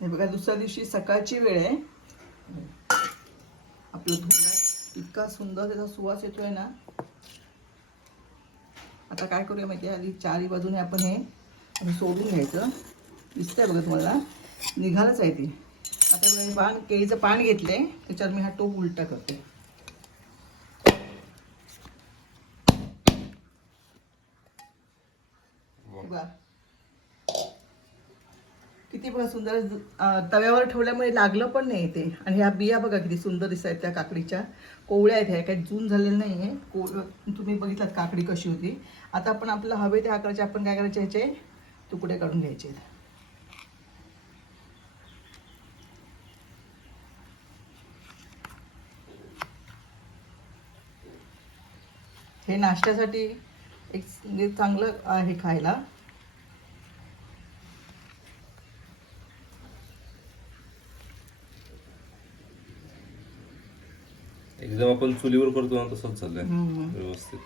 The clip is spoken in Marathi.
हे बघा दुसऱ्या दिवशी सकाळची वेळ आहे. आपलं धुंडा इतका सुंदर त्याचा सुवास येतोय ना. आता काय करूया माहिती आहे, आधी चारी बाजूने आपण हे सोडून घ्यायचं. दिसतंय बघा तुम्हाला, निघालच आहे ती. आता बघा हे पान, केळीचं पान घेतलंय, त्याच्यावर मी हा टोप उलटा करते. बघा किती बघा सुंदर, तव्यावर ठेवल्यामुळे लागलं पण नाही ते. आणि ह्या बिया बघा किती सुंदर दिसत आहेत, त्या काकडीच्या कोवळ्या आहेत. ह्या काही जून झालेलं नाही आहे. तुम्ही बघितलात काकडी कशी होती. आता आपण आपलं हवे त्या आकाराचे आपण काय करायचे, ह्याचे तुकडे काढून घ्यायचे. हे नाश्त्यासाठी एक म्हणजे चांगलं आहे खायला. एकदम आपण चुलीवर करतो ना तसंच झालंय व्यवस्थित.